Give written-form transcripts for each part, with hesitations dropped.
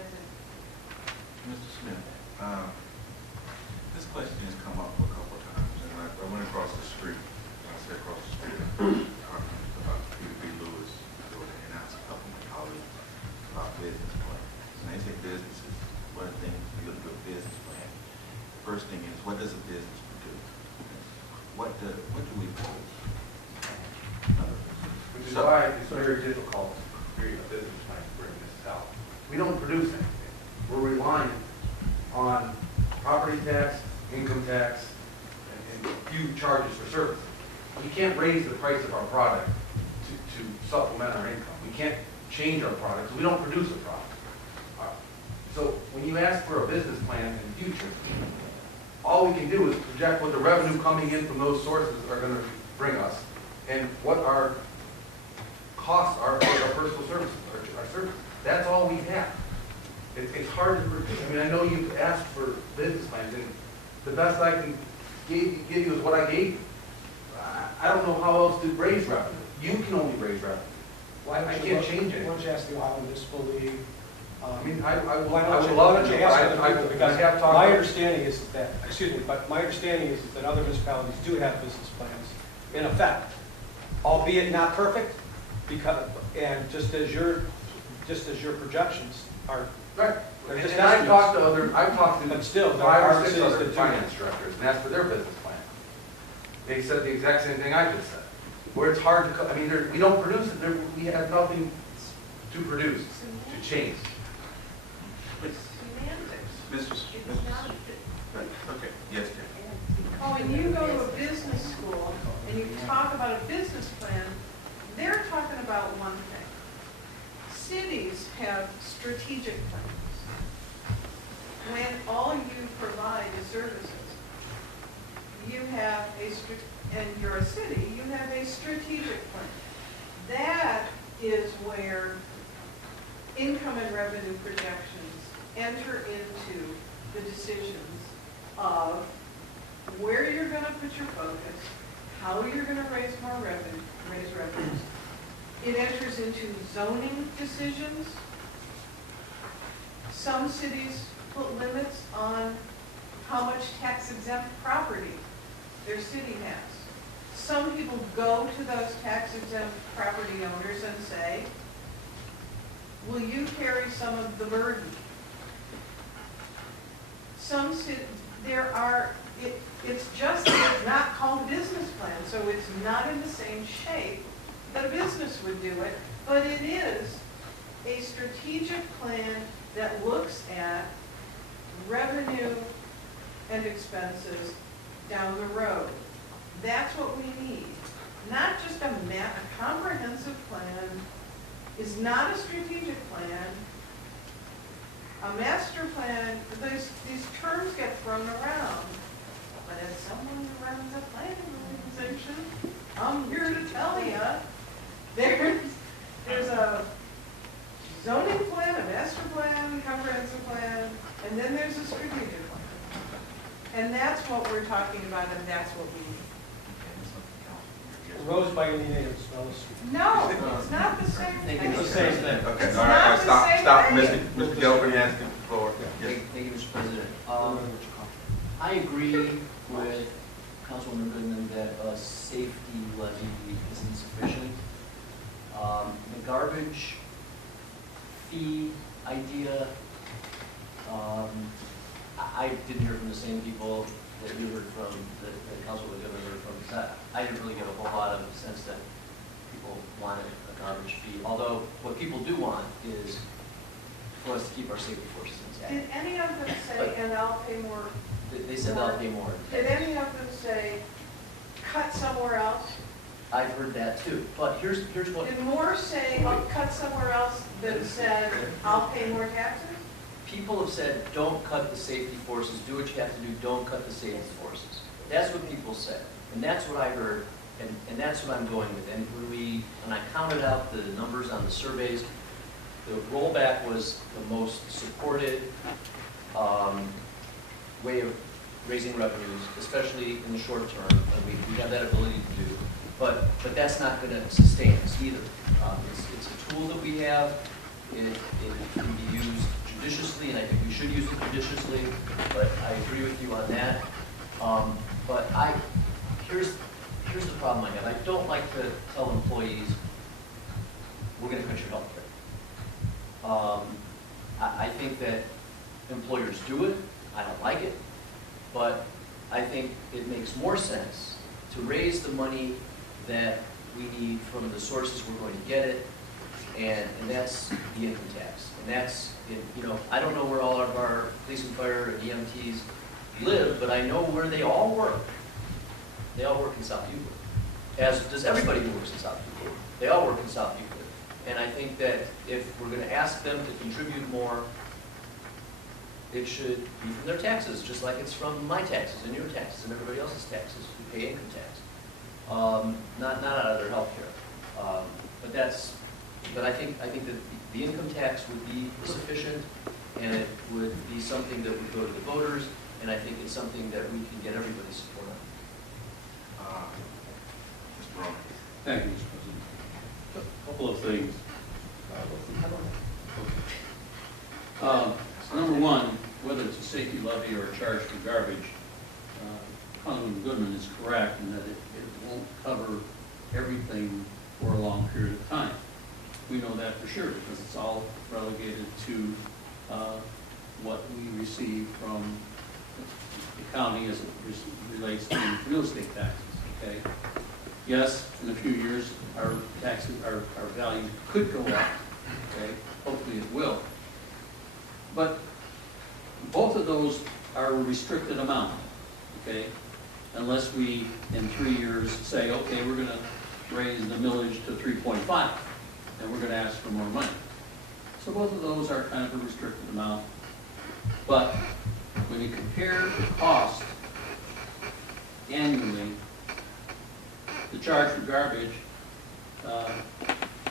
That's it. Mr. Smith, this question has come up a couple of times, and I went across the street. I said across the street, about Peter B. Lewis, doing an announcement, a couple of my colleagues about business plans. And they say businesses, one of the things we look at a business plan. The first thing is, what does a business produce? What do we produce? Which is why it's very difficult to create a business plan for a municipality. We don't produce anything. We're relying on property tax, income tax, and a few charges for services. We can't raise the price of our product to supplement our income. We can't change our product, we don't produce a product. So when you ask for a business plan in the future, all we can do is project what the revenue coming in from those sources are going to bring us and what our costs are for our personal services, our services. That's all we have. It's hard to produce. I mean, I know you've asked for business plans, and the best I can give you is what I gave you. I don't know how else to raise revenue. You can only raise revenue. I can't change it. Why don't you ask the Ohio Municipal League? I mean, I Why would don't you love to. ask other people? Because my understanding is that, my understanding is that other municipalities do have business plans in effect, albeit not perfect, and just as your projections are. Right. They're just And I've talked to But still, there 5 are or 6 cities other that do finance directors and asked for their business plan. They said the exact same thing I just said. Where it's hard to, I mean, we don't produce it, we have nothing to produce, to change. Semantics. Mr. It's not a Okay, yes, Ken. Oh, when you go to a business school and you talk about a business plan, they're talking about one thing. Cities have strategic plans. When all you provide is services, you have and you're a city, you have a strategic plan. That is where income and revenue projections enter into the decisions of where you're going to put your focus, how you're going to raise more revenue, raise revenues. It enters into zoning decisions. Some cities put limits on how much tax-exempt property their city has. Some people go to those tax-exempt property owners and say, will you carry some of the burden? Some cities, it's just that it's not called a business plan, so it's not in the same shape that a business would do it, but it is a strategic plan that looks at revenue and expenses down the road. That's what we need. Not just a comprehensive plan is not a strategic plan. A master plan, these terms get thrown around, but as someone who runs a planning organization, I'm here to tell you, there's a zoning plan, a master plan, comprehensive plan, and then there's a strategic plan. And that's what we're talking about, and that's what we need. Rose by any name smells. No, it's not the same thing. It's the same thing. Okay, It's all right, not the same stop. thing. Mr. Gilbert, has the floor. Yes. Thank you, Mr. President. I agree with Councilwoman Goodman that a safety levy is insufficient. The garbage fee idea, I didn't hear from the same people that you heard from, that Councilwoman Goodman heard from. I didn't really get a whole lot of sense that people wanted a garbage fee. Although what people do want is for us to keep our safety forces intact. Did any of them say, and I'll pay more? They said they'll pay more. Did any of them say, cut somewhere else? I've heard that too, but here's what. Did more say, I'll cut somewhere else than said, I'll pay more taxes? People have said, don't cut the safety forces, do what you have to do, don't cut the safety forces. That's what people said, and that's what I heard, and that's what I'm going with. And when I counted out the numbers on the surveys, the rollback was the most supported way of raising revenues, especially in the short term, and we have that ability to do. But that's not going to sustain us either. It's a tool that we have. It can be used judiciously, and I think we should use it judiciously, but I agree with you on that. But here's the problem I have. I don't like to tell employees, we're gonna cut your health care. I think that employers do it, I don't like it, but I think it makes more sense to raise the money that we need from the sources we're going to get it, and that's the income tax. And that's, you know, I don't know where all of our police and fire and EMTs live, but I know where they all work. They all work in South Euclid, as does everybody who works in South Euclid. They all work in South Euclid. And I think that if we're going to ask them to contribute more, it should be from their taxes, just like it's from my taxes and your taxes and everybody else's taxes who pay income tax. Not out of their health care. But I think that the income tax would be sufficient, and it would be something that would go to the voters, and I think it's something that we can get everybody's support on. Mr. Brown. Thank you, Mr. President. A couple of things. Number one, whether it's a safety levy or a charge for garbage, Councilman Goodman is correct in that it won't cover everything for a long period of time. We know that for sure because it's all relegated to what we receive from the county as it relates to real estate taxes, okay? Yes, in a few years, our taxes, our value could go up, okay? Hopefully it will. But both of those are a restricted amount, okay? Unless we, in 3 years, say, okay, we're gonna raise the millage to 3.5, and we're gonna ask for more money. So both of those are kind of a restricted amount. But when you compare the cost annually, the charge for garbage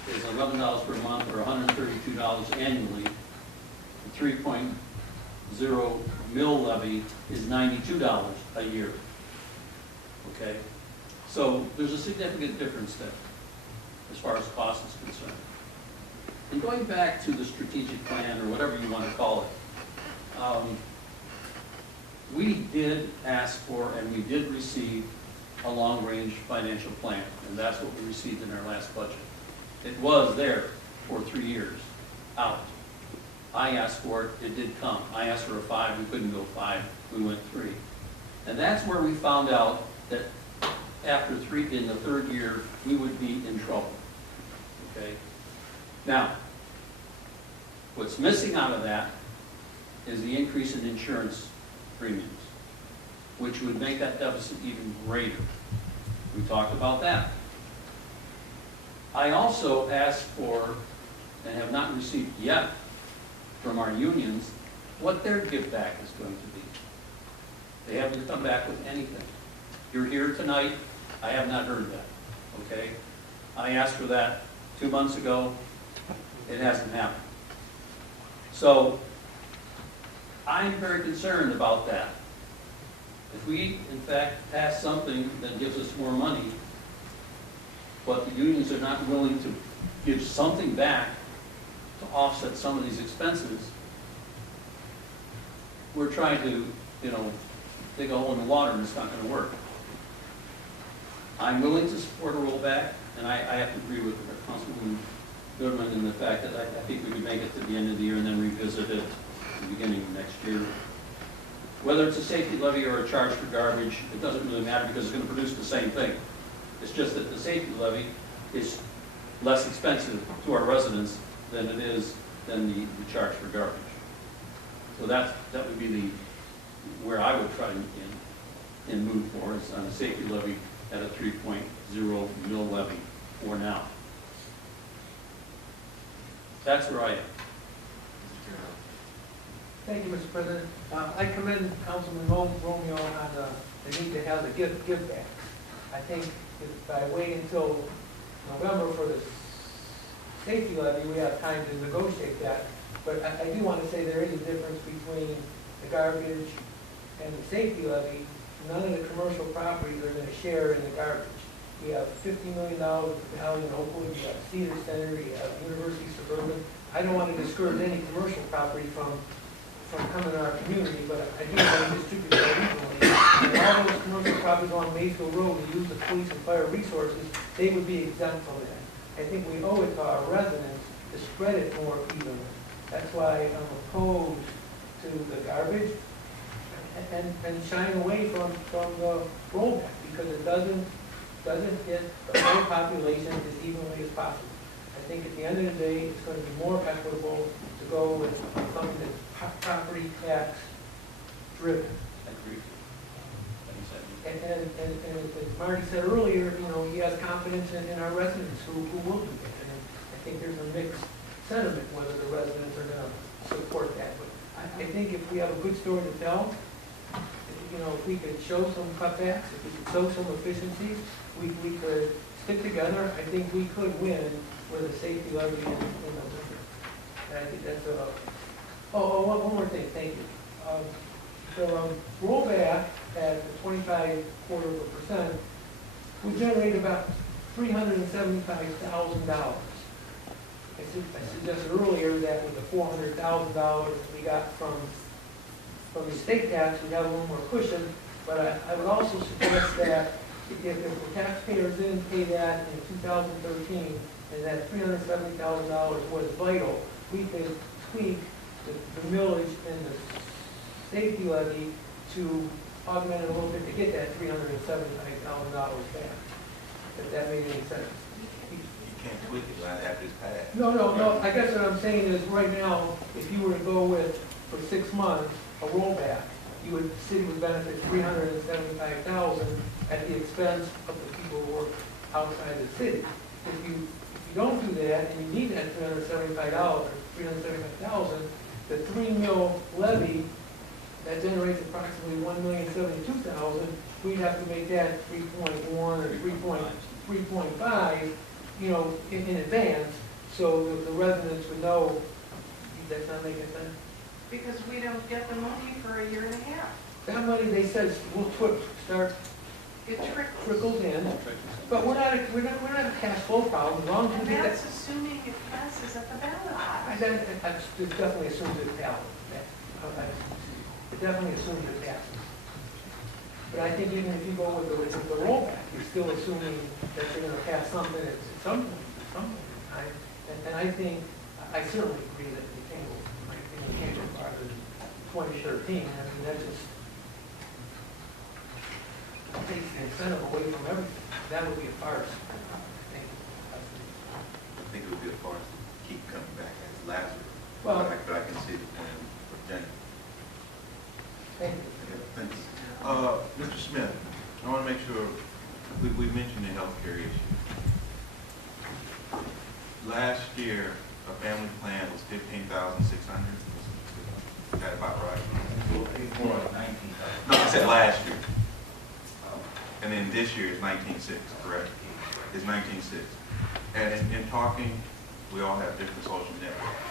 is $11 per month or $132 annually. The 3.0 mill levy is $92 a year. Okay? So there's a significant difference there as far as cost is concerned. And going back to the strategic plan, or whatever you want to call it, we did ask for and we did receive a long-range financial plan, and that's what we received in our last budget. It was there for 3 years out. I asked for it, it did come. I asked for a 5, we couldn't go 5, we went 3. And that's where we found out that after 3, in the 3rd year, we would be in trouble, okay? Now, what's missing out of that is the increase in insurance premiums, which would make that deficit even greater. We talked about that. I also asked for, and have not received yet from our unions, what their give back is going to be. They haven't come back with anything. You're here tonight, I have not heard that, okay? I asked for that 2 months ago, it hasn't happened. So, I'm very concerned about that. If we, in fact, pass something that gives us more money, but the unions are not willing to give something back to offset some of these expenses, we're trying to, dig a hole in the water and it's not going to work. I'm willing to support a rollback, and I have to agree with Councilman Goodman in the fact that I think we could make it to the end of the year and then revisit it at the beginning of next year. Whether it's a safety levy or a charge for garbage, it doesn't really matter because it's going to produce the same thing. It's just that the safety levy is less expensive to our residents than it is than the charge for garbage. So that would be where I would try and move for, is on a safety levy at a 3.0 mill levy for now. That's where I am. Thank you, Mr. President. I commend Councilman Romeo on the need to have the give back. I think if I wait until November for the safety levy, we have time to negotiate that. But I do want to say there is a difference between the garbage and the safety levy. None of the commercial properties are going to share in the garbage. We have $50 million of value in Oakwood, you have Cedar Center, you have University Suburban. I don't want to discourage any commercial property from coming to our community, but I do want to distribute that equally. And all those commercial properties on Maysville Road who use the police and fire resources, they would be exempt from that. I think we owe it to our residents to spread it more evenly. That's why I'm opposed to the garbage and shying away from the rollback, because it doesn't hit the whole population as evenly as possible. I think at the end of the day, it's going to be more equitable to go with something that's property tax driven. Agreed. And as Marty said earlier, you know, he has confidence in our residents who will do that. And I think there's a mixed sentiment whether the residents are going to support that. But I think if we have a good story to tell, you know, if we could show some cutbacks, if we could show some efficiencies, we could stick together. I think we could win with a safety levy in November. And I think that's one more thing, thank you. So rollback at the 25.25%, we generate about $375,000. I suggested earlier that with the $400,000 we got from the state tax, we have a little more cushion, but I would also suggest that if the taxpayers didn't pay that in 2013, and that $370,000 was vital, we could tweak the millage and the safety levy to augment it a little bit to get that $375,000 back, if that made any sense. You can't tweak it after it's passed. No, I guess what I'm saying is, right now, if you were to go with, for 6 months, a rollback, the city would benefit $375,000 at the expense of the people who work outside the city. If you don't do that, and you need that $375,000, the 3 mil levy, that generates approximately $1,072,000, we'd have to make that 3.1 or 3.5, you know, in advance, so the residents would know. That's not making sense? Because we don't get the money for a year and a half. That money, they said, will start, It trickles in, but we're not a cash flow problem, as long as And we get that's that. assuming it passes at the ballot box. It definitely assumes it passes. It definitely assumes it passes. But I think even if you go with the rollback, you're still assuming that you're gonna pass something at some point. And I think, I certainly agree that you can't go farther than 2013. I mean, that just takes the incentive away from everything. That would be a farce. I think it would be a farce to keep coming back as Lazarus. Well- But I can see the plan for Jenny. Thank you. Yeah, thanks. Mr. Smith, I want to make sure, we mentioned the healthcare issue. Last year, a family plan was $15,600. Is that about right? No, I said last year. And then this year is 19.6, correct? It's 19.6. And in talking, we all have different social networks.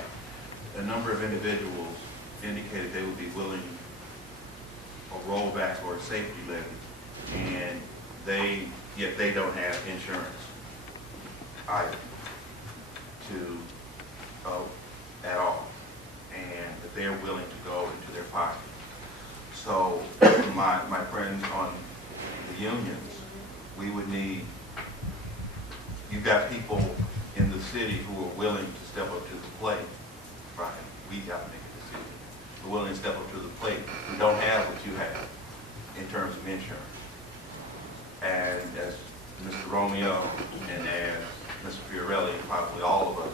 A number of individuals indicated they would be willing a rollback or a safety levy, and yet they don't have insurance either at all, and that they're willing to go into their pocket. So my friends on the unions, we would need, you've got people in the city who are willing to step up to the plate, right? We have to make a decision. We're willing to step up to the plate. We don't have what you have in terms of insurance. And as Mr. Romeo and as Mr. Fiorelli, and probably all of us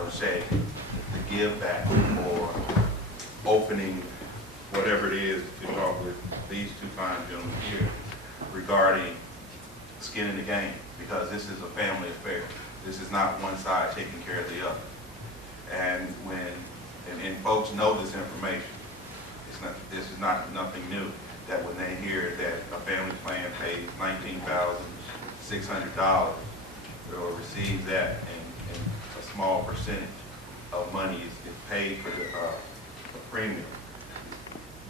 are saying, the give back or opening whatever it is to talk with these two fine gentlemen here regarding skin in the game, because this is a family affair. This is not one side taking care of the other. And and folks know this information. This is nothing new, that when they hear that a family plan pays $19,600 or receives that, and a small percentage of money is paid for the premium,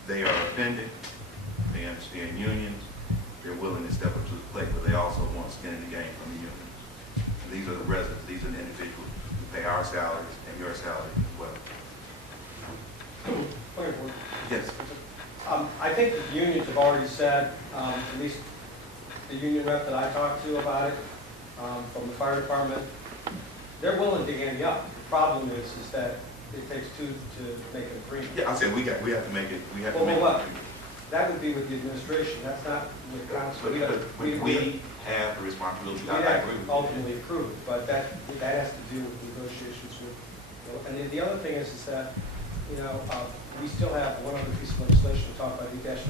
they are offended. They understand unions. They're willing to step up to the plate, but they also want skin in the game from the unions. And these are the residents. These are the individuals who pay our salaries and your salary as well. Point of order. Yes. I think that the unions have already said, at least the union rep that I talked to about it, from the fire department, they're willing to ante up. The problem is that it takes two to make an agreement. Yeah, I said we have to make it, we have to Well, make well, it. that would be with the administration, that's not with council. But we have the responsibility, We I have agree with to you. ultimately approve it, but that has to do with negotiations with, and the other thing is that, we still have one other piece of legislation to talk about, E-13,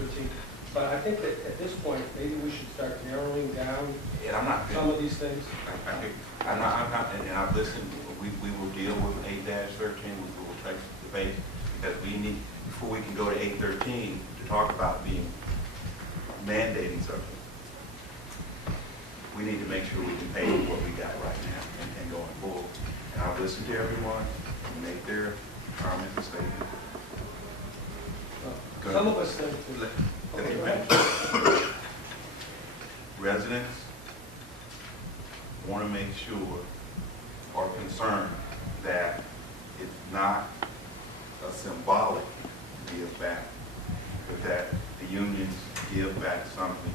but I think that at this point, maybe we should start narrowing down And I'm not, some of these things. I think, I'm not, and I've listened, we will deal with 8-13, we will take the debate, because we need, before we can go to 8-13, to talk about being mandating something, we need to make sure we can pay what we got right now and going forward. And I've listened to everyone, and make their comments and statements. Good. Some of us think. Let me finish. Residents want to make sure, or concerned, that it's not a symbolic give back, but that the unions give back something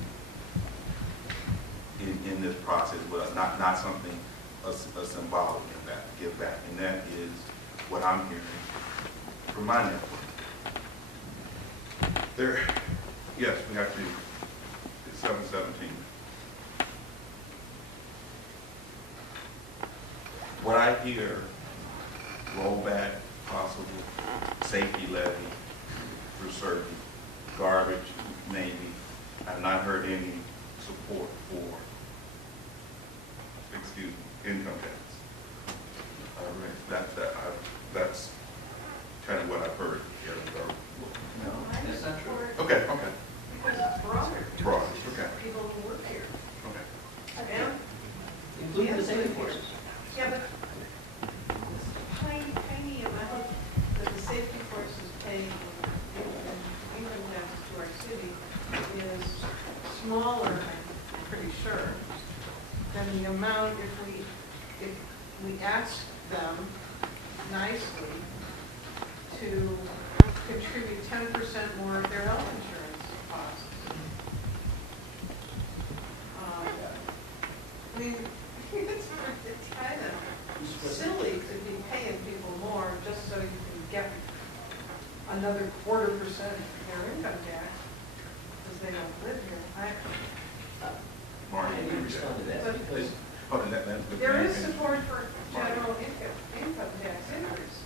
in this process, but not something, a symbolic give back. And that is what I'm hearing from my network. Yes, we have to, it's 717. What I hear, rollback, possible, safety levy for certain, garbage, maybe. I've not heard any support for, income tax. That's kind of what I've heard. No, that's not true. Okay. Because it's broader. Broad, okay. People who work here. Okay. And, Including the safety forces. yeah, but this tiny amount that the safety forces pay in income taxes to our city is smaller, I'm pretty sure, than the amount if we ask them nicely to contribute 10% more of their health insurance costs. I mean, it's kind of silly to be paying people more just so you can get another 0.25% of their income tax because they don't live here. Marty, Can you respond to that? But- Because There is support for general income tax increase.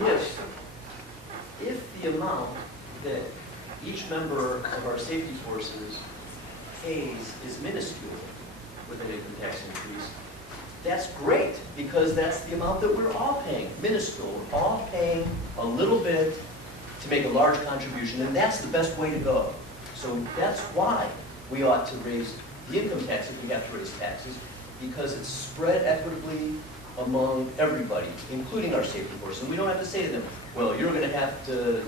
Yes. If the amount that each member of our safety forces pays is minuscule with an income tax increase, that's great, because that's the amount that we're all paying, minuscule. We're all paying a little bit to make a large contribution, and that's the best way to go. So that's why we ought to raise the income tax if we have to raise taxes, because it's spread equitably among everybody, including our safety force. And we don't have to say to them, well, you're going to have to,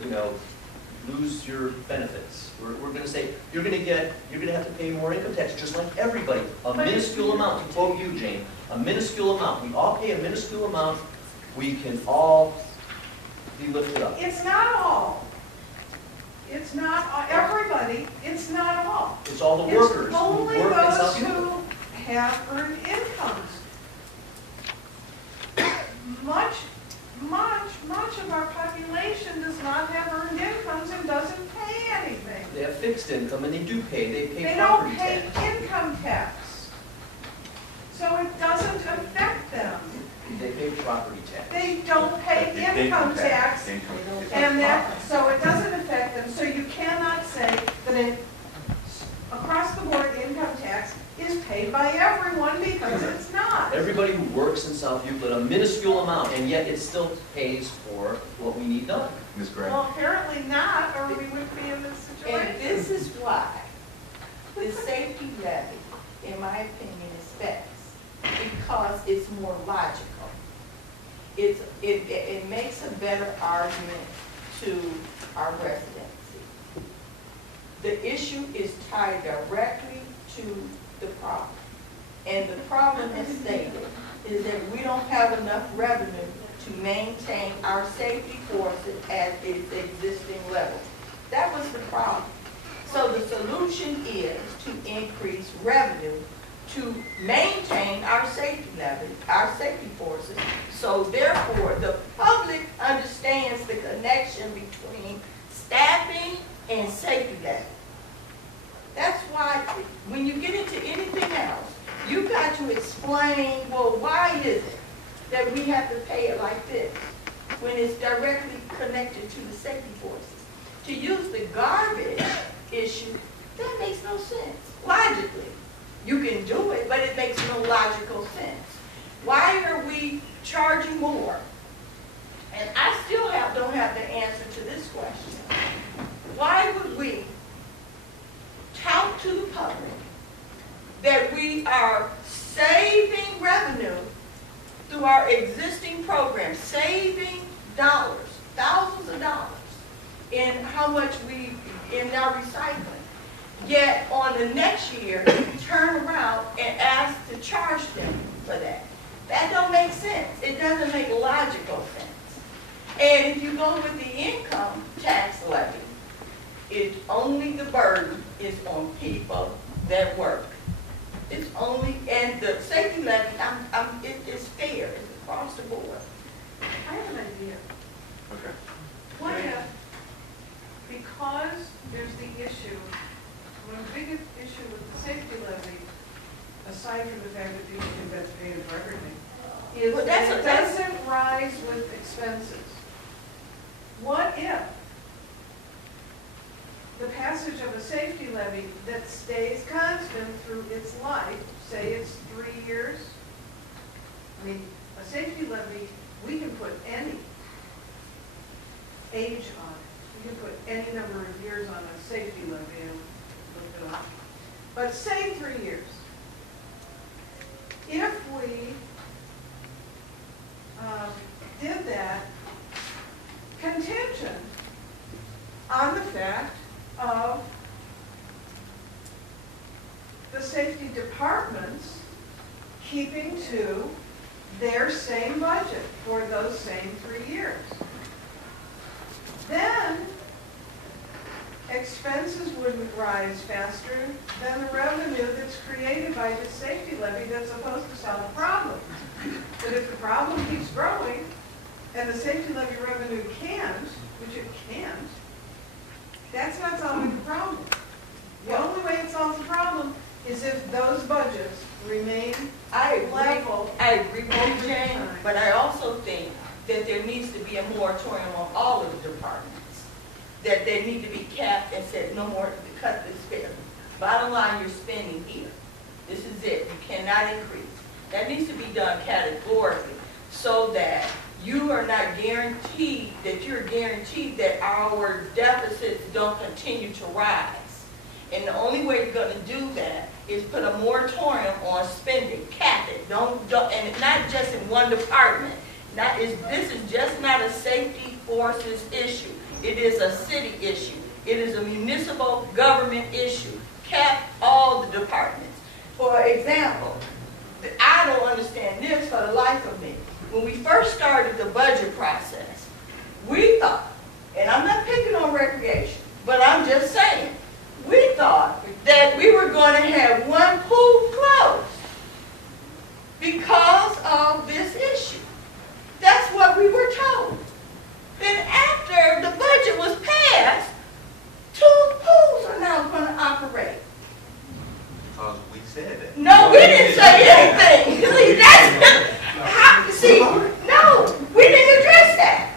lose your benefits. We're going to say, you're going to have to pay more income tax, just like everybody. A minuscule amount, to quote you, Jane, a minuscule amount. We all pay a minuscule amount. We can all be lifted up. It's not all. It's not everybody. It's not all. It's all the workers It's who only work in those South Euclid. who have earned incomes. Much of our population does not have earned incomes and doesn't pay anything. They have fixed income and they do pay. They pay They don't property pay tax. income tax. So it doesn't affect them. They pay property tax. They don't pay income tax. And so it doesn't affect them, so you cannot say that across the board income tax is paid by everyone, because it's not. Everybody who works in South Euclid, a minuscule amount, and yet it still pays for what we need done. Ms. Gray. Well, apparently not, or we wouldn't be in this And situation. this is why the safety levy, in my opinion, is best, because it's more logical. It makes a better argument to our residency. The issue is tied directly to the problem. And the problem, as stated, is that we don't have enough revenue to maintain our safety forces at its existing level. That was the problem. So the solution is to increase revenue to maintain our safety level, our safety forces. So therefore, the public understands the connection between staffing and safety level. That's why when you get into anything else, you've got to explain, well, why is it that we have to pay it like this when it's directly connected to the safety forces? To use the garbage issue, that makes no sense, logically. You can do it, but it makes no logical sense. Why are we charging more? And I still don't have the answer to this question. Why would we tout to the public that we are saving revenue through our existing programs, saving dollars, thousands of dollars in how much in our recycling? Yet on the next year, we turn around and ask to charge them for that. That don't make sense. It doesn't make logical sense. And if you go with the income tax levy, it's only the burden is on people that work. It's only, and the safety levy, it's fair, it's across the board. I have an idea. Okay. What if, because there's the issue, one of the biggest issue with the safety levy, aside from the fact that people think that's paying for everything, is Well, that it that's- doesn't rise with expenses. What if the passage of a safety levy that stays constant through its life, say it's 3 years? I mean, a safety levy, we can put any age on it. We can put any number of years on a safety levy and look it up. But say 3 years. If we did that contingent on the fact of the safety departments keeping to their same budget for those same 3 years. Then expenses wouldn't rise faster than the revenue that's created by the safety levy that's supposed to solve problems. But if the problem keeps growing and the safety levy revenue can't, which it can't, that's not solving the problem. The only way it solves the problem is if those budgets remain level. I agree with you, Jane, but I also think that there needs to be a moratorium on all of the departments. That they need to be capped and said no more, cut this spend. Bottom line, you're spending here. This is it. You cannot increase. That needs to be done categorically so that you are not guaranteed, that you're guaranteed that our deficits don't continue to rise. And the only way you're going to do that is put a moratorium on spending, cap it. Don't, and not just in one department. This is just not a safety forces issue. It is a city issue. It is a municipal government issue. Cap all the departments. For example, I don't understand this for the life of me. When we first started the budget process, we thought, and I'm not picking on recreation, but I'm just saying, we thought that we were going to have one pool closed because of this issue. That's what we were told. Then after the budget was passed, 2 pools are now going to operate. Because we said that. No, we didn't say anything. See, no, we didn't address that.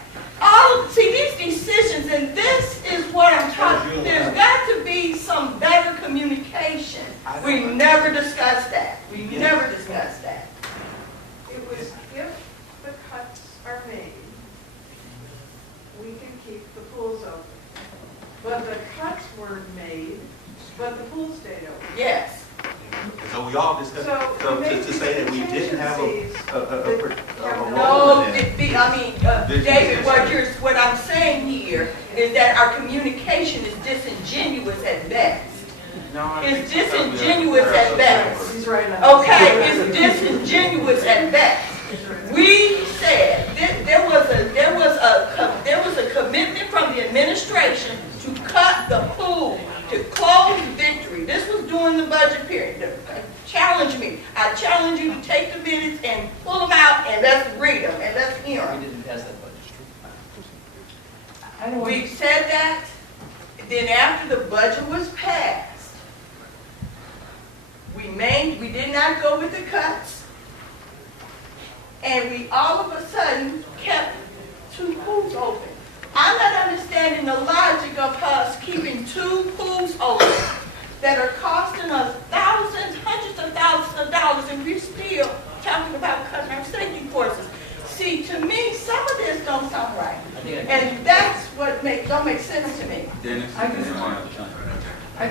These decisions, and this is what I'm talking, there's got to be some better communication. We never discussed that. We never discussed that. It was if the cuts are made, we can keep the pools open. But the cuts weren't made, but the pool stayed open. Yes. So we all discussed, so just to say that we didn't have a No, role in it. David, what I'm saying here is that our communication is disingenuous at best. No, I It's think sometimes we disingenuous have to at prepare best. ourselves right now. Okay, it's disingenuous at best. We said there was a commitment from the administration to cut the pool, to close Victory. This was during the budget period. Challenge me. I challenge you to take the minutes and pull them out and let's read them and let's hear We them. didn't pass that budget. I don't want We said that. Then after the budget was passed, we did not go with the cuts. And we all of a sudden kept 2 pools open. I'm not understanding the logic of us keeping 2 pools open that are costing us thousands, hundreds of thousands of dollars, and we're still talking about cutting our safety courses. See, to me, some of this don't sound right. And that's what don't make sense to me. Dennis? I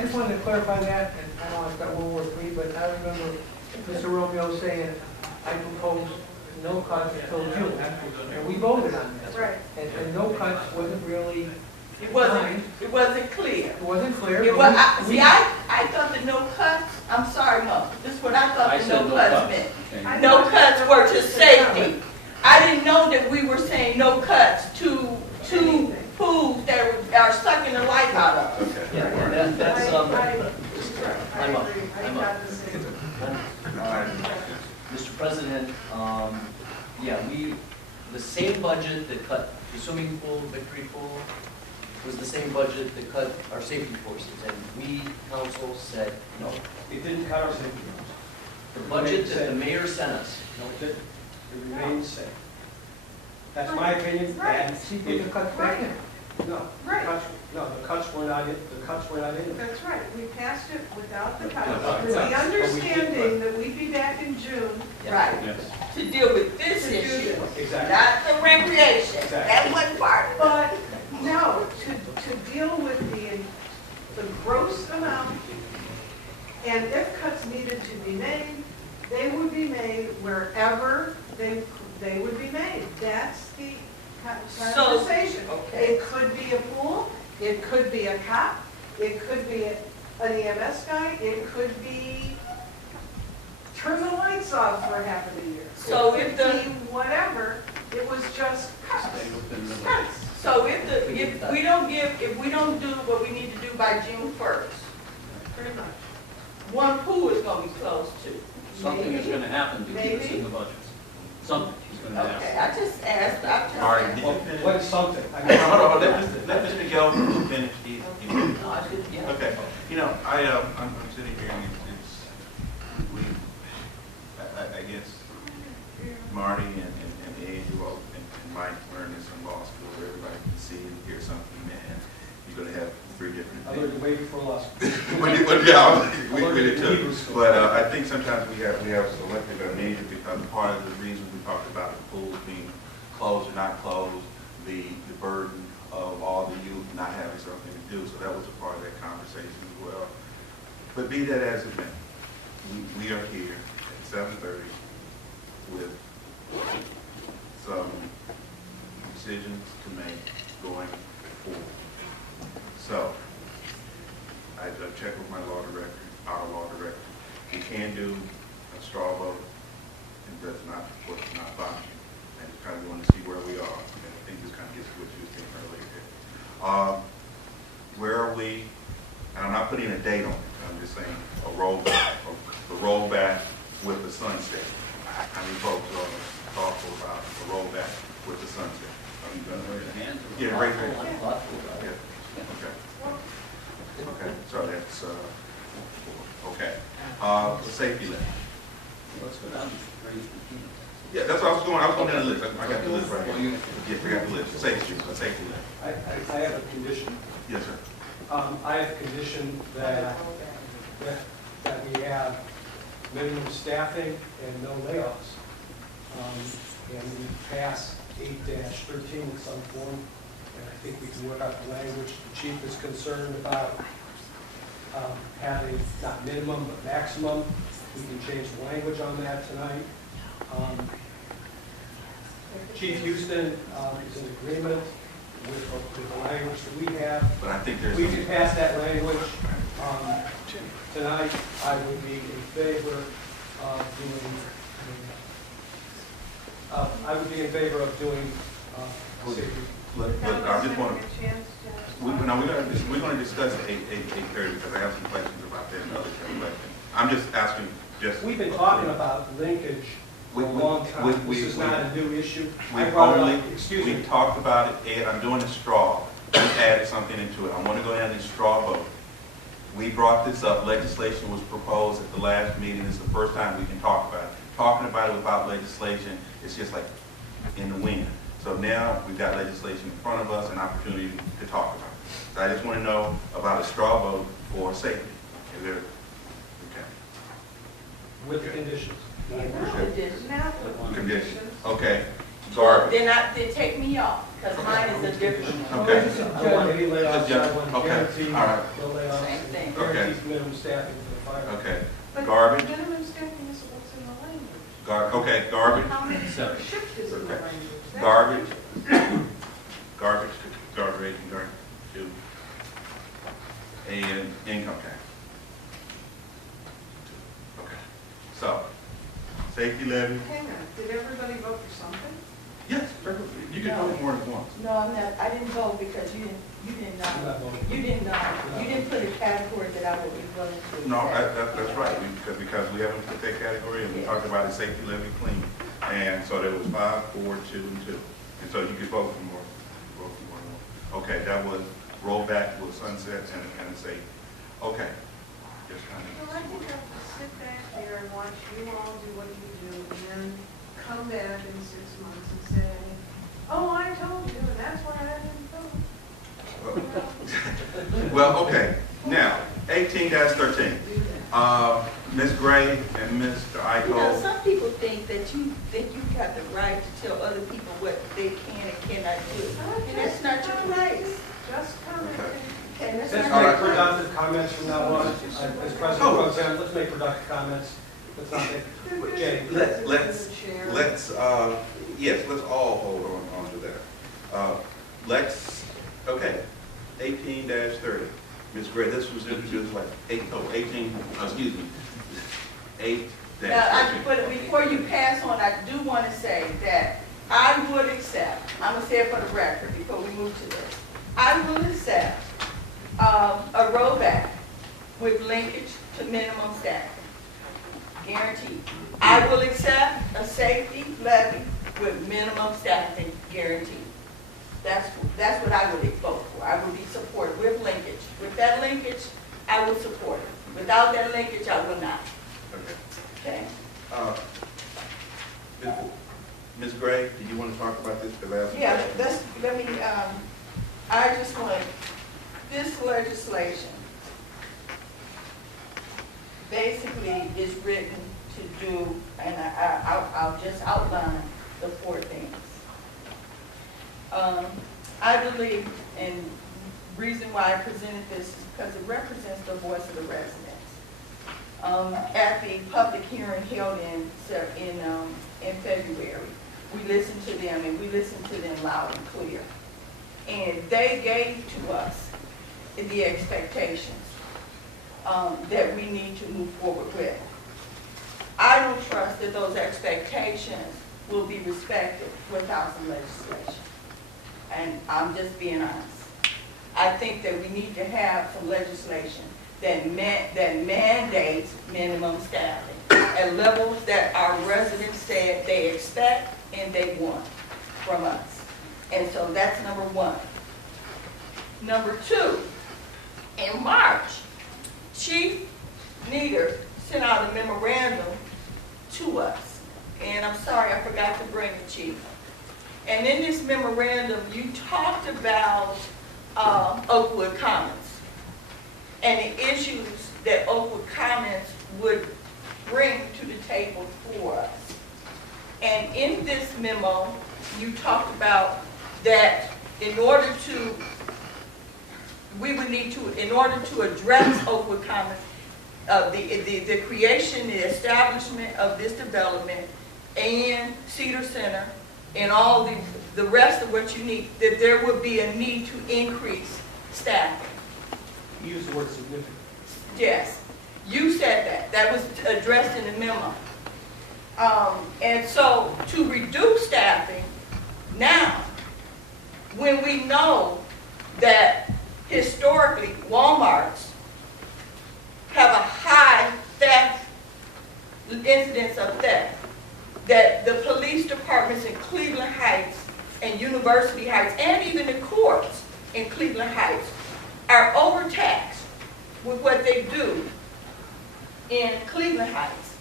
just wanted to clarify that, and I know I've got one more for you, but I remember Mr. Romeo saying, I propose no cuts until June, and we voted on that. Right. And no cuts wasn't really, It wasn't clear. it wasn't clear. It but was, we- I thought the no cuts, I'm sorry, Mom, this is what I thought I the said no no cuts cuts. meant. Okay. No cuts were to safety. I didn't know that we were saying no cuts to pools that are sucking the life out of us. Okay. Yeah, and that's, I'm up. I'm up. Mr. President, yeah, the same budget that cut the swimming pool, Victory Pool, was the same budget that cut our safety forces, and we, council, said no. It didn't cut our safety costs. The budget that the mayor sent us, No, it didn't. It remained the same. That's my opinion. Right. And She put the cuts back in. No, Right. the cuts were not in, the cuts were not in there. That's right, we passed it without the Without cuts, the with the cuts. understanding that we'd be back in June. Right, Yes. to deal with this To do issue, this. Exactly. not the recreation. Exactly. That wasn't part of it. But, no, to deal with the gross amount, and if cuts needed to be made, they would be made wherever they would be made. That's the conversation. Okay. It could be a pool, it could be a cop, it could be an EMS guy, it could be turn the lights off for half of the year. So It if could the- be whatever, it was just cuts. Stay within the budget. Cuts. So if we don't do what we need to do by June 1st, Pretty much. 1 pool is gonna be closed too. Something is gonna happen to keep us Maybe. in the budget. Something is gonna Okay, happen. I just asked, I'm just All right, asking. did you finish? What is something? I Hold mean, on, hold on, let Mr. Gelb finish. no, I did, yeah. Okay, I'm sitting here and I guess Marty and Ed, you all, and Mike learned this in law school, where everybody can see and hear something, and you're gonna have 3 different I things. learned to wait before law school. Yeah, we learned really in took. Hebrew school. But I think sometimes we have selective amnesia because part of the reason we talked about the pools being closed or not closed, the burden of all the youth not having something to do. So that was a part of that conversation as well. But be that as it may, we are here at 7:30 with some decisions to make going forward. So, I checked with my law director, our law director. We can do a straw vote, and that's not, of course, not binding. And just kind of want to see where we are. And I think this kind of gets to what you were saying earlier. Where are we? And I'm not putting a date on it. I'm just saying a rollback with the sunset. How many folks are thoughtful about a rollback with the sunset? Are you going to raise your hand? Yeah, raise your hand. I'm thoughtful about it. Yeah, okay. Okay, so that's, okay. The safety list. Let's go down to raise the peanuts. Yeah, that's what I was going down the list. I got the list right Well, here. you- Yes, I got the list. Safety list. I have a condition. Yes, sir. I have a condition that we have minimum staffing and no layoffs. And we pass 8-13 in some form, and I think we can work out the language. The chief is concerned about having not minimum, but maximum. We can change the language on that tonight. Chief Houston is in agreement with the language that we have. But I think there's. We can pass that language tonight. I would be in favor doing, I would be in favor of doing safety. Look, I just want to, we're going to discuss a period because I have some questions about that and other questions. I'm just asking, just. We've been talking about linkage for a long time. This is not a new issue. I brought it up, excuse me. We talked about it, Ed, I'm doing a straw. We added something into it. I want to go ahead and straw vote. We brought this up, legislation was proposed at the last meeting. This is the first time we can talk about it. Talking about it without legislation, it's just like in the wind. So now we've got legislation in front of us, an opportunity to talk about it. So I just want to know about a straw vote for safety. Is there, okay. With the conditions. Conditions, okay. Garbage. Then take me off, because mine is a different. Okay. I want any layoffs, I want Okay. guaranteed All right. no layoffs, Same thing. guaranteed minimum staffing for the fire. Okay. But Garbage. minimum staffing is what's in the language. Okay, garbage. How many per shift is in the Okay. language? That's Garbage. different. Garbage, garbage, garbage, two. And income tax. Two. Okay. So, safety levy. Hang on, did everybody vote for something? Yes, perfectly. You can vote more than once. No, I'm not, I didn't vote because you didn't I'm not voting. you didn't put a category that I would be willing to. No, accept. that's right, because we haven't put that category, and we talked about the safety levy clean. And so there was 5, 4, 2, and 2. And so you could vote for more, than one. Okay, that was roll back to a sunset and a safety. Okay. Just kind Well, I think I have to sit back there and watch you all do what you do, and then come back in 6 months and say, oh, I told you, and that's why I didn't vote. Well, okay, now, 18-13. Ms. Gray and Mr. You know, Eichel, some people think that you got the right to tell other people what they can and cannot do. And that's not your place. Just commenting. And that's Let's not make your place. productive comments from now on. As President Pro Tem, let's make productive comments. Let's not make, Jay. let's all hold on to that. Okay, 18-30. Ms. Gray, this was introduced like 18, excuse me, 8-13. Now, but before you pass on, I do want to say that I would accept, I'm going to say it for the record before we move to this. I will accept a rollback with linkage to minimum staffing, guaranteed. I will accept a safety levy with minimum staffing, guaranteed. That's what I would vote for. I would be supportive with linkage. With that linkage, I will support it. Without that linkage, I will not. Okay. Okay? Ms. Gray, do you want to talk about this? Yeah, let me, I just want, this legislation basically is written to do, and I'll just outline the 4 things. I believe, and reason why I presented this is because it represents the voice of the residents. At the public hearing held in February, we listened to them, and we listened to them loud and clear. And they gave to us the expectations that we need to move forward with. I don't trust that those expectations will be respected without some legislation. And I'm just being honest. I think that we need to have some legislation that mandates minimum staffing at levels that our residents said they expect and they want from us. And so that's number 1. Number 2, in March, Chief Nieder sent out a memorandum to us. And I'm sorry, I forgot to bring the chief. And in this memorandum, you talked about Oakwood Commons and the issues that Oakwood Commons would bring to the table for us. And in this memo, you talked about that in order to address Oakwood Commons, the creation, the establishment of this development and Cedar Center and all the rest of what you need, that there would be a need to increase staffing. Use the word significant. Yes, you said that. That was addressed in the memo. And so to reduce staffing now, when we know that historically Walmarts have a high theft, incidence of theft, that the police departments in Cleveland Heights and University Heights, and even the courts in Cleveland Heights, are overtaxed with what they do in Cleveland Heights.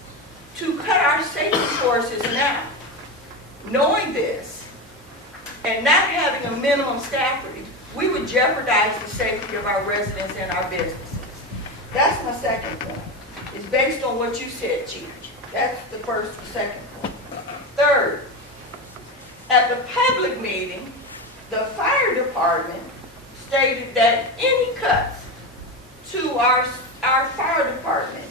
To cut our safety forces now, knowing this, and not having a minimum staff rate, we would jeopardize the safety of our residents and our businesses. That's my second point. It's based on what you said, Chief. That's the first and second point. Third, at the public meeting, the fire department stated that any cuts to our fire department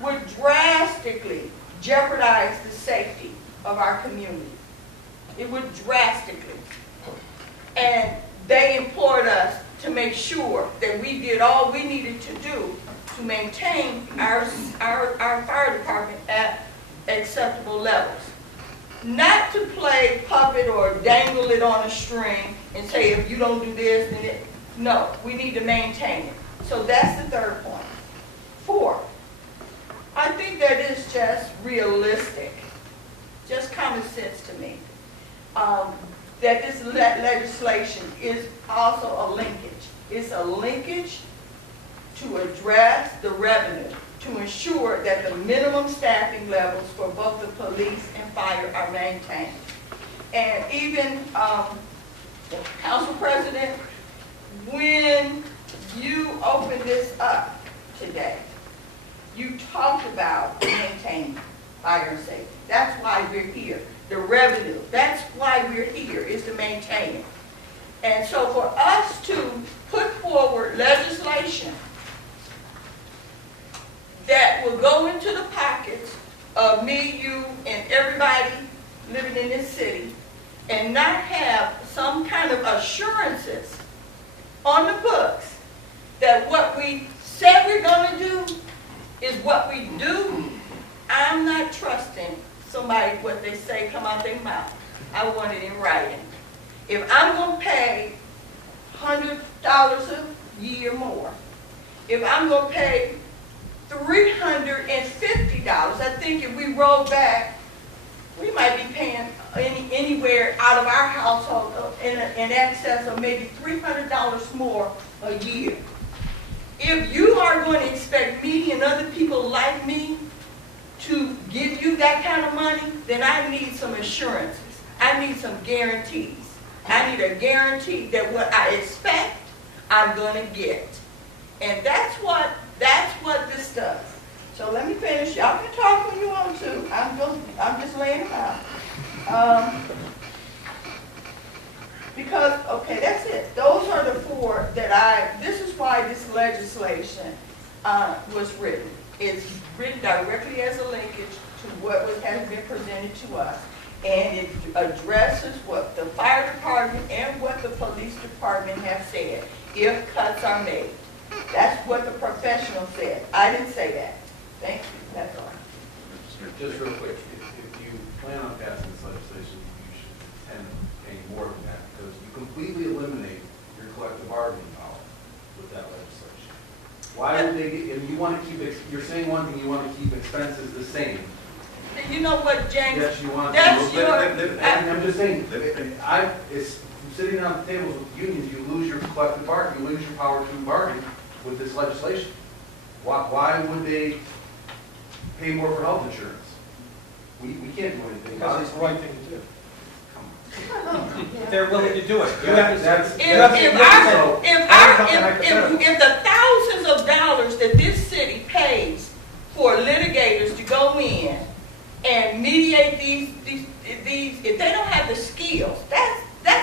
would drastically jeopardize the safety of our community. It would drastically. And they implored us to make sure that we did all we needed to do to maintain our fire department at acceptable levels. Not to play puppet or dangle it on a string and say, if you don't do this, then it. No, we need to maintain it. So that's the third point. Fourth, I think that is just realistic, just common sense to me, that this legislation is also a linkage. It's a linkage to address the revenue, to ensure that the minimum staffing levels for both the police and fire are maintained. And even, Council President, when you opened this up today, you talked about maintaining fire and safety. That's why we're here. The revenue, that's why we're here, is to maintain it. And so for us to put forward legislation that will go into the pockets of me, you, and everybody living in this city, and not have some kind of assurances on the books that what we said we're going to do is what we do, I'm not trusting somebody, what they say come out their mouth. I want it in writing. If I'm going to pay $100 a year more, if I'm going to pay $350, I think if we roll back, we might be paying anywhere out of our household in excess of maybe $300 more a year. If you are going to expect me and other people like me to give you that kind of money, then I need some assurances. I need some guarantees. I need a guarantee that what I expect, I'm going to get. And that's what this does. So let me finish. Y'all can talk when you want to. I'm just laying them out. Because, okay, that's it. Those are the four that this is why this legislation was written. It's written directly as a linkage to what has been presented to us. And it addresses what the fire department and what the police department have said, if cuts are made. That's what the professional said. I didn't say that. Thank you. That's all. Just real quick, if you plan on passing this legislation, you should intend paying more than that, because you completely eliminate your collective bargaining power with that legislation. Why would they get, and you want to keep, you're saying one thing, you want to keep expenses the same. You know what, James? Yes, you want That's to. your. I'm just saying, it's sitting on the tables with unions, you lose your collective bargaining, you lose your power to bargain with this legislation. Why would they pay more for health insurance? We can't do anything about Because it. it's the right thing to do. Come on. They're willing to do it. If the thousands of dollars that this city pays for litigators to go in and mediate these, if they don't have the skills, that's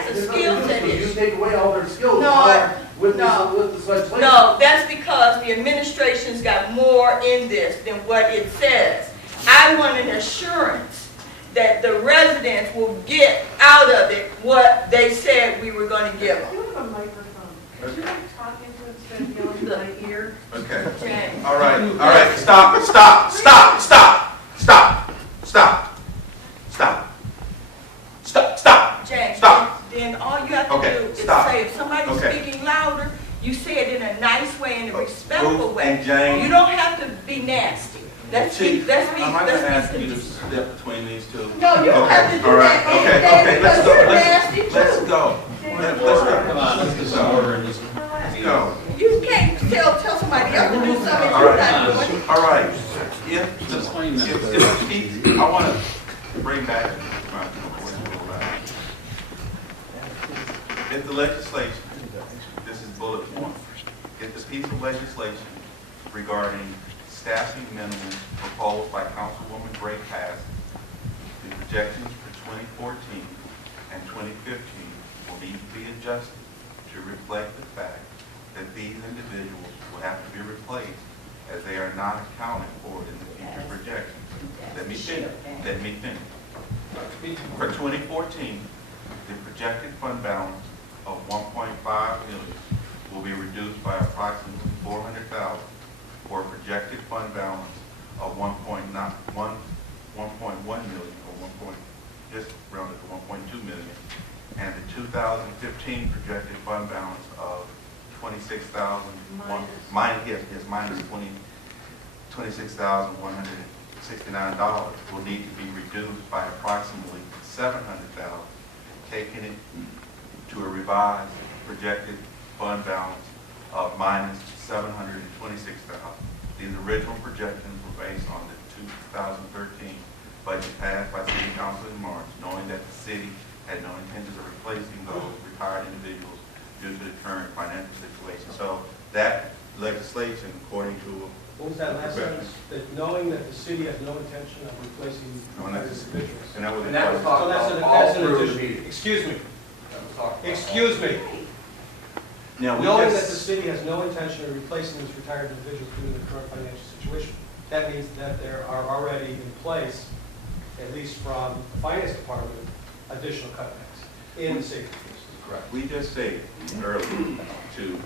a skill set issue. You take away all their skills No, with this legislation. No, that's because the administration's got more in this than what it says. I want an assurance that the residents will get out of it what they said we were going to give them. You have a microphone. Could you talk into it instead of yelling in my ear? Okay. James. All right. Stop. somebody's Okay. speaking louder, you say it in a nice way, in a respectful Ruth way. and Jane. You don't have to be nasty. Chief, am I gonna ask you to step between these two? No, you don't Okay, have to do all right, that, man, okay, Dave, okay, because let's go, you're nasty let's too. go. Let's go. Come on, let's get some order in this. Let's go. You can't tell somebody else to do something All you're right. not doing. All right, Explain that. if Chief, I wanna bring back my, if the legislation, this is bullet one, if the piece of legislation regarding staffing minimum proposed by Councilwoman Gray passed, the projections for 2014 and 2015 will need to be adjusted to reflect the fact that these individuals will have to be replaced as they are not accounted for in the future projections. Let me finish. For 2014, the projected fund balance of 1.5 million will be reduced by approximately 400,000 for a projected fund balance of 1.1 million, or just rounded to 1.2 million, and the 2015 projected fund balance of $26,169 will need to be reduced by approximately 700,000, taking it to a revised projected fund balance of minus 726,000. These original projections were based on the 2013 budget passed by City Council in March, knowing that the city had no intentions of replacing those retired individuals due to the current financial situation. So that legislation, according to What was that last sentence? That knowing that the city has no intention of replacing retired individuals. and that was And that was So talked that's about an, all that's an through the addition. meeting. Excuse me, That was talked about excuse me. now we Knowing that the just, city has no intention of replacing these retired individuals due to the current financial situation, that means that there are already in place, at least from the finance department, additional cutbacks in the safety forces. Correct. we just said earlier to,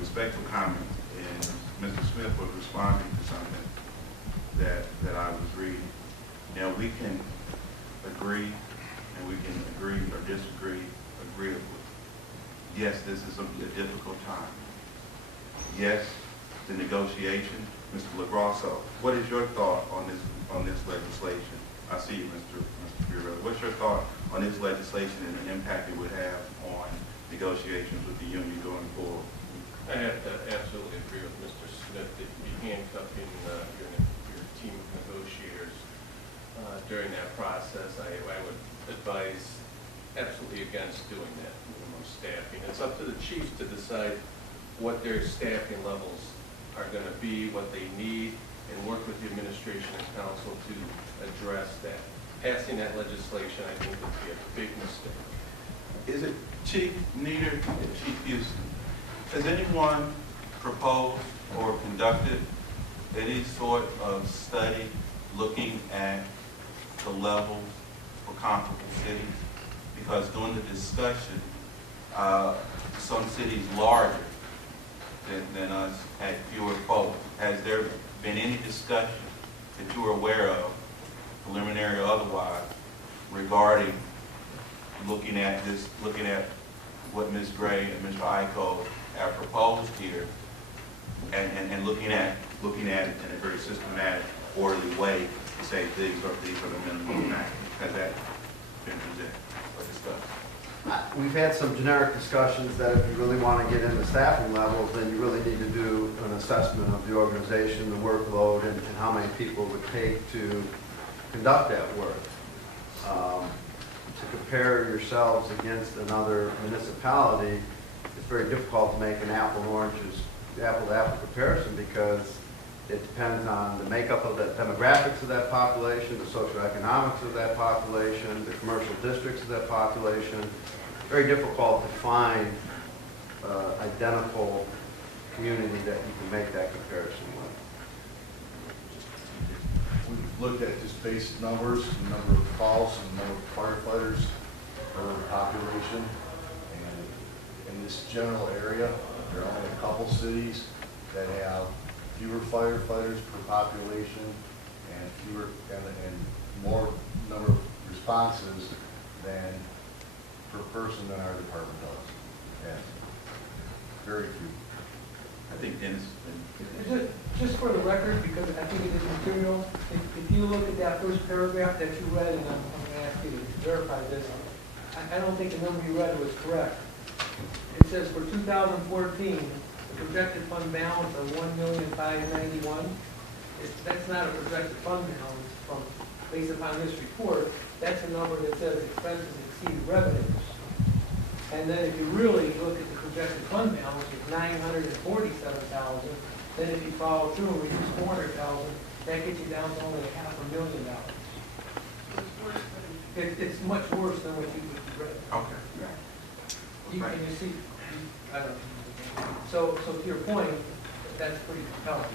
respectful comments, and Mr. Smith was responding to something that I was reading. Now, we can agree, and we can agree or disagree agreeably. Yes, this is a difficult time. Yes, the negotiation. Mr. LaGrasso, what is your thought on this legislation? I see you, Mr. Bureau. What's your thought on this legislation and the impact it would have on negotiations with the union going forward? I have to absolutely agree with Mr. Smith that you handcuffing your team of negotiators during that process. I would advise absolutely against doing that minimum staffing. It's up to the chiefs to decide what their staffing levels are going to be, what they need, and work with the administration and council to address that. Passing that legislation, I think, would be a big mistake. Is it Chief Nieder and Chief Houston? Has anyone proposed or conducted any sort of study looking at the levels for comparable cities? Because during the discussion, some cities larger than us had fewer folks. Has there been any discussion that you are aware of, preliminary or otherwise, regarding looking at what Ms. Gray and Mr. Ico have proposed here, and looking at it in a very systematic, orderly way to say these are the minimum max? Has that been presented or discussed? We've had some generic discussions that if you really want to get into staffing levels, then you really need to do an assessment of the organization, the workload, and how many people it would take to conduct that work. To compare yourselves against another municipality, it's very difficult to make an apple-to-apple comparison, because it depends on the makeup of the demographics of that population, the socioeconomics of that population, the commercial districts of that population. Very difficult to find identical community that you can make that comparison with. We've looked at just basic numbers, the number of calls, and the number of firefighters per population. And in this general area, there are only a couple cities that have fewer firefighters per population and more number of responses than per person than our department does. very few. I think Dennis, Just for the record, because I think it is material, if you look at that first paragraph that you read, and I'm going to ask you to verify this, I don't think the number you read was correct. It says for 2014, the projected fund balance of $1,591,000. That's not a projected fund balance from, based upon this report. That's a number that says expenses exceed revenues. And then if you really look at the projected fund balance of $947,000, then if you follow through and reduce $400,000, that gets you down to only $500,000. It's much worse than what you read. okay. You can you see, I don't know. So to your point, that's pretty compelling.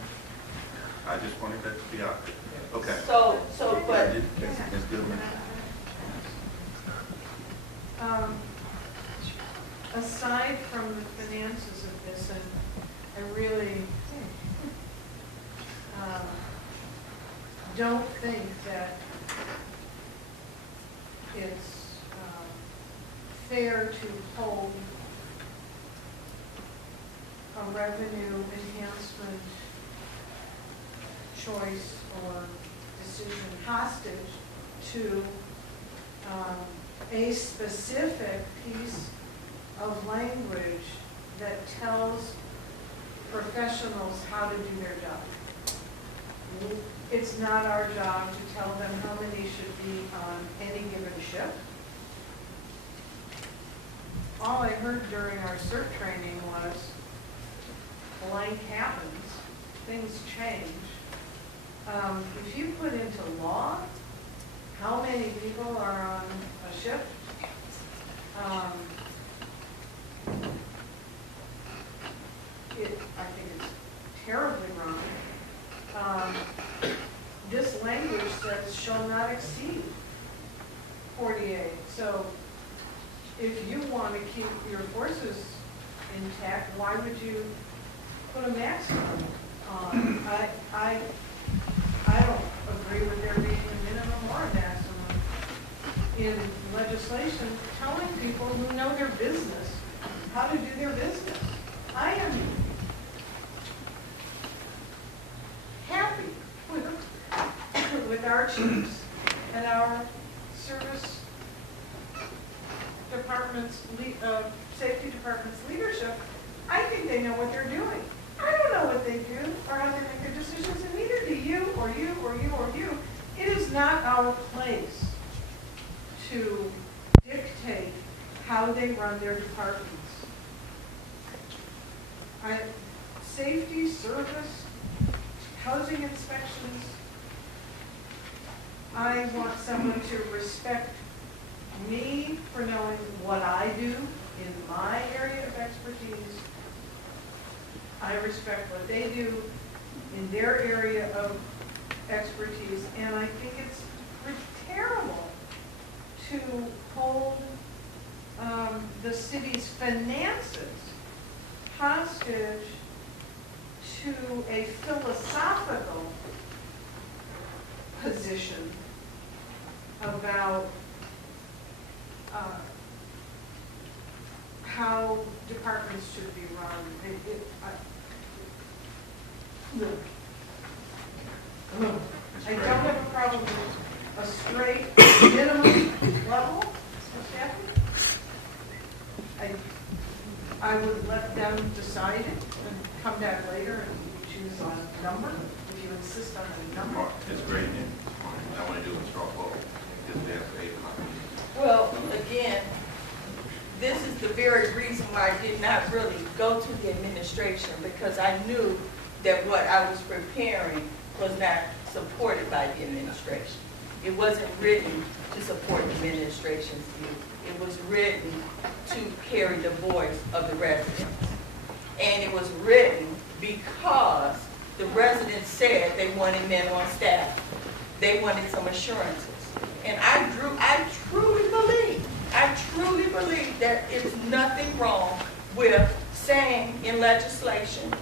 I just wanted that to be out there. Okay. But Ms. Goodman? Aside from the finances of this, and I really don't think that it's fair to hold a revenue enhancement choice or decision hostage to a specific piece of language that tells professionals how to do their job. It's not our job to tell them how many should be on any given shift. All I heard during our CERT training was blank happens, things change. If you put into law how many people are on a shift, I think it's terribly wrong. This language says shall not exceed 48. So if you want to keep your forces intact, why would you put a maximum on? I don't agree with there being a minimum or a maximum in legislation telling people who know their business how to do their business. I am happy with our chiefs and our service departments, safety department's leadership. I think they know what they're doing. I don't know what they do or how they make their decisions, and neither do you or you or you or you. It is not our place to dictate how they run their departments. Safety, service, housing inspections. I want someone to respect me for knowing what I do in my area of expertise. I respect what they do in their area of expertise, and I think it's terrible to hold the city's finances hostage to a philosophical position about how departments should be run. I don't have a problem with a straight minimum level of staffing. I would let them decide it and come back later and choose on a number, if you insist on a number. It's great, and I want to do a straw poll. Just there for 8 o'clock. Well, again, this is the very reason why I did not really go to the administration, because I knew that what I was preparing was not supported by the administration. It wasn't written to support the administration's view. It was written to carry the voice of the residents. And it was written because the residents said they wanted minimum staff. They wanted some assurances. And I truly believe that it's nothing wrong with saying in legislation,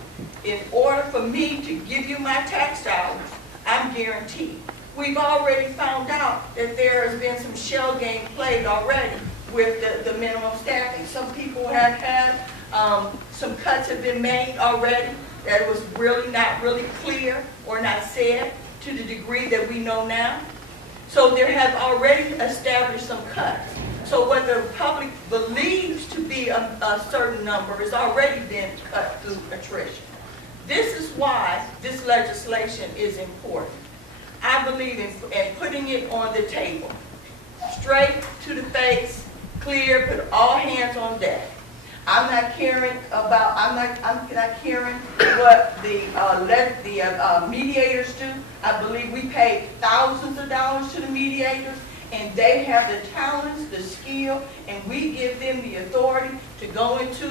in order for me to give you my tax dollars, I'm guaranteed. We've already found out that there has been some shell game played already with the minimum staffing. Some people have had Some cuts have been made already that was really not really clear or not said to the degree that we know now. So there have already established some cuts. So what the public believes to be a certain number has already been cut through attrition. This is why this legislation is important. I believe in putting it on the table, straight to the face, clear, put all hands on deck. I'm not caring about, I'm not caring what the mediators do. I believe we pay thousands of dollars to the mediators, and they have the talents, the skill, and we give them the authority to go into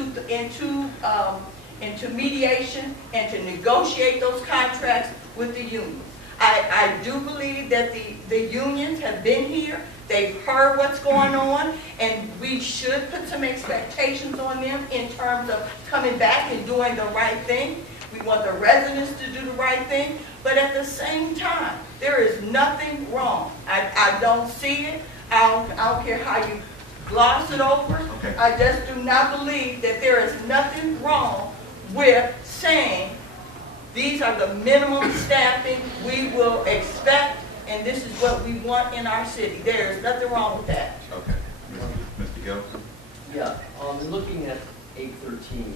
mediation and to negotiate those contracts with the union. I do believe that the unions have been here. They've heard what's going on, and we should put some expectations on them in terms of coming back and doing the right thing. We want the residents to do the right thing, but at the same time, there is nothing wrong. I don't see it. I don't care how you gloss it over. Okay. I just do not believe that there is nothing wrong with saying these are the minimum staffing we will expect, and this is what we want in our city. There is nothing wrong with that. Okay. Mr. Gelson? Yeah, in looking at 813,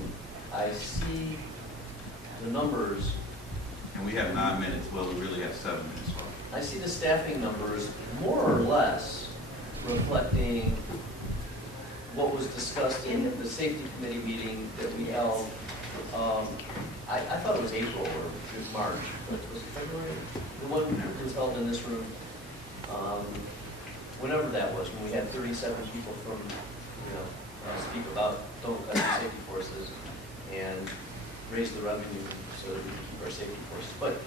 I see the numbers, And we have 9 minutes, well, we really have 7 minutes left. I see the staffing numbers more or less reflecting what was discussed in the safety committee meeting that we held. I thought it was April or it was March, but was it February? The one that was held in this room, whenever that was, when we had 37 people from, speak about don't cut the safety forces and raise the revenue so that we can keep our safety forces. But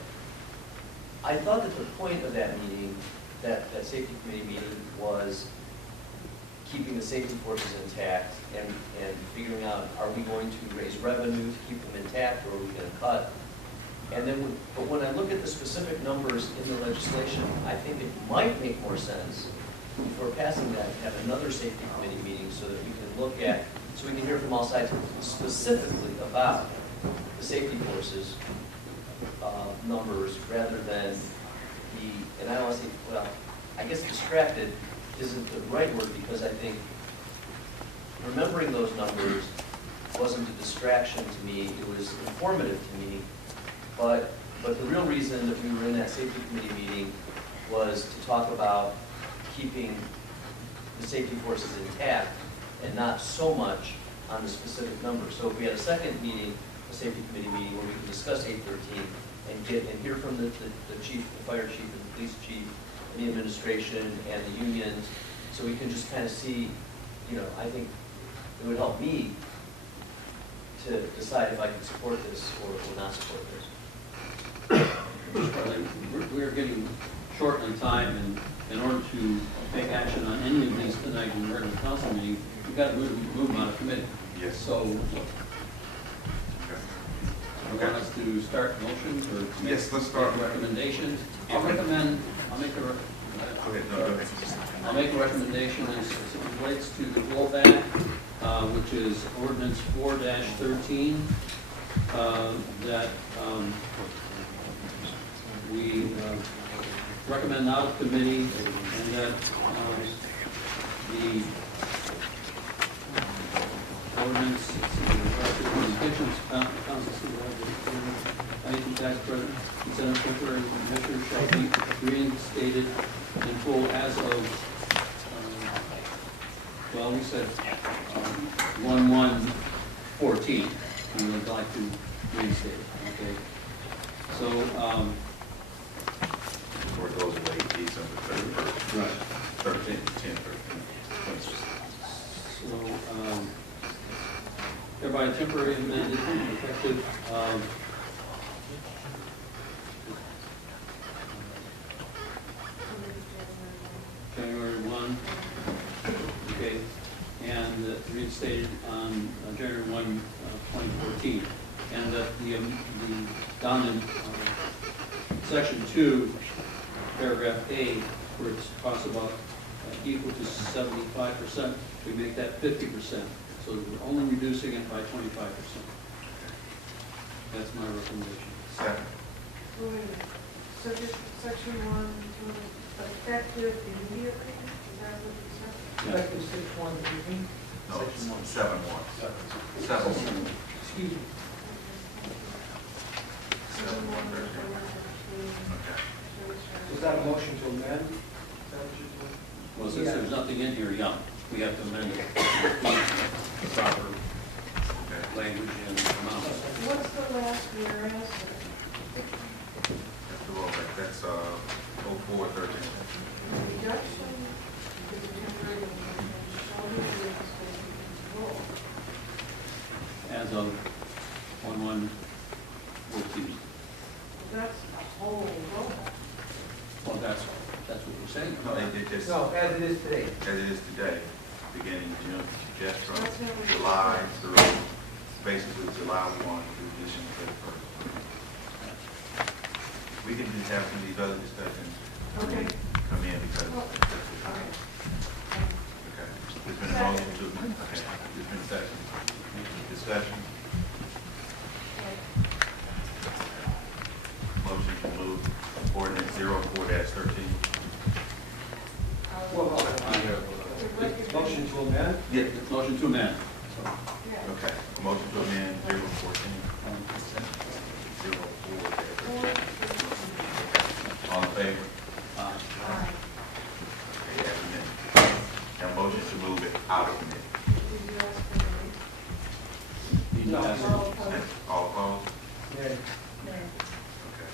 I thought that the point of that meeting, that safety committee meeting, was keeping the safety forces intact and figuring out, are we going to raise revenue to keep them intact, or are we going to cut? And then, but when I look at the specific numbers in the legislation, I think it might make more sense before passing that to have another safety committee meeting so that we can look at, so we can hear from all sides specifically about the safety forces numbers rather than and I don't want to say, well, I guess distracted isn't the right word, because I think remembering those numbers wasn't a distraction to me, it was informative to me, but the real reason that we were in that safety committee meeting was to talk about keeping the safety forces intact and not so much on the specific numbers. So if we had a second meeting, a safety committee meeting, where we can discuss 813 and hear from the chief, the fire chief, and the police chief, and the administration, and the unions, so we can just kind of see, I think it would help me to decide if I can support this or not support this. We're getting short on time, and in order to take action on any of these tonight in the regular council meeting, we've got to move them out of committee. Yes. So, you want us to start motions or make Yes, let's start. recommendations? I'll make a Go ahead, no, go ahead. I'll make a recommendation as it relates to the rollback, which is ordinance 4-13, that we recommend out of committee, and that the ordinance, anything tax credit, incentive temporary measures shall be reinstated in full as of, well, we said 1/1/14, we would like to reinstate it, okay? So, Before it goes away, December 31st. right. 10/13. So, hereby temporary amended, effective, January 1, okay, and reinstated on January 1, 2014. And that the down in section 2, paragraph A, where it talks about equal to 75%, we make that 50%, So we're only reducing it by 25%. That's my recommendation. Second. Wait a minute. So just section 1, effective immediately, is that what you said? Effective 6/1/18. No, Section one. 7-1. 7-1. Excuse me. 7-1. Okay. Is that a motion to amend? Is that what you're doing? Well, since there's nothing in here, yeah, we have to amend it. The proper Okay. language and amount. What's the last whereas? That's the rollback. That's 04-13. Reduction to the temporary shall be role. As of 1/1/14. That's a whole rollback. Well, that's what we're saying. No, they just, No, as it is today. as it is today, beginning June, just from That's never- July through, basically July 1 through December 31st. We can just have some of these other discussions Okay. come in because Well, that's the all time. right. Okay. There's been a motion to, okay, there's been a second. Discussion. Motion to move ordinance 04-13. Motion to amend? Yeah. Motion to amend. Yeah. Okay, a motion to amend 014. 04-13. All in favor? Aye. Aye. Okay, that's amended. Now motion to move it out of committee. Did you ask for the Need to No. pass it. All opposed? All opposed? Nay. Nay. Okay.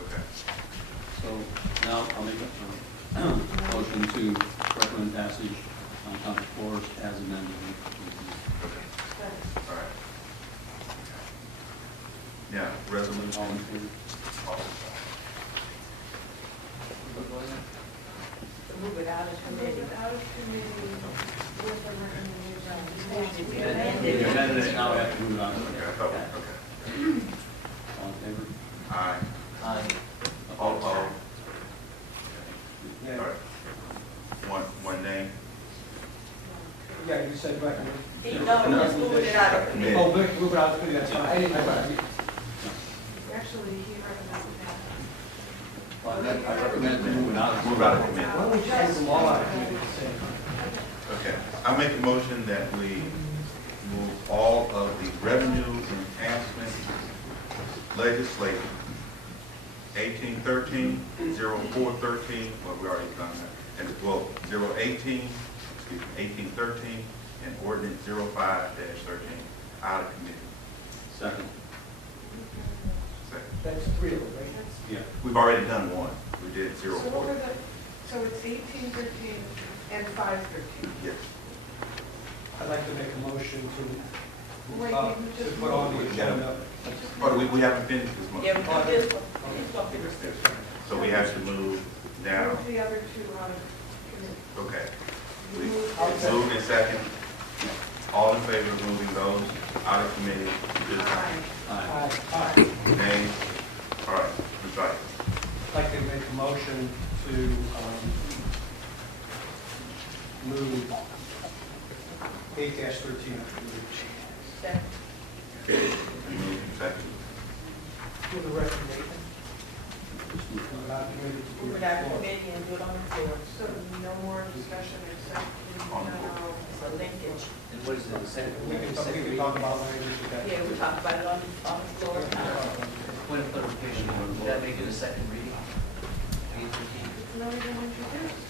Okay. So now I'll make a motion to recommend passage on county floors as amended. Okay. All right. Now, resolution. All in favor? Move it out of committee. Move it out of committee with the recommendation. We We amended amended it, now we have to move it on. Okay, I thought, okay. All in favor? Aye. Aye. All opposed? Nay. All right. One name? Yeah, you said recommend. No, just moving it out of committee. Oh, move it out of committee, that's fine. I didn't, Actually, he recommended that. Well, I recommend moving out. Move out of committee. why don't we just move them all out of committee at the same time? Okay. I make a motion that we move all of the revenue enhancement legislation, 1813, 0413, well, we already done that, and, well, 018, excuse me, 1813, and ordinance 05-13, out of committee. Second. Second. That's 3 of them, right? Yeah. We've already done one. We did So what were 04. so it's 18, 13, and 513. Yes. I'd like to make a motion to, Wait, you to just put on the moved. agenda. But we haven't finished this one. Yeah, we got this one. He's gonna finish this one. So we have to move now. Move the other two out of committee. Okay. We Move- moved in second. All in favor of moving those out of committee this time? Aye. Aye. Nays? All right, Ms. Wright. I'd like to make a motion to move 8-13 out of committee. Second. Okay, we moved in second. To the recommendation. Move it out of committee. Move it out of committee and do it on the floor. So no more discussion except in On the general. It's a linkage. And what is it, the second? We can talk about language today. Yeah, we talked about it on the floor. Point of clarification, did that make it a second reading? 8:13? It's not even introduced.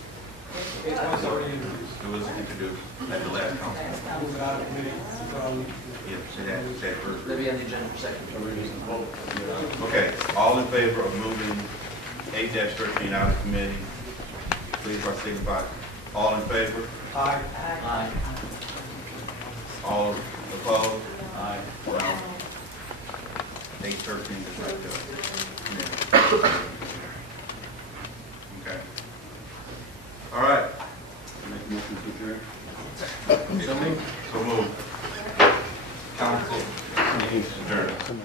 It was already introduced. It was introduced at the last council. Move it out of committee. Put on the- Yes, that first That'd be reading. on the agenda for second reading. Okay, all in favor of moving 8-13 out of committee, please signify. All in favor? Aye. Aye. All opposed? Aye. Well, 8-13 is right there. Yeah. Okay. All right. Make a motion to adjourn. So move. Council, adjourned.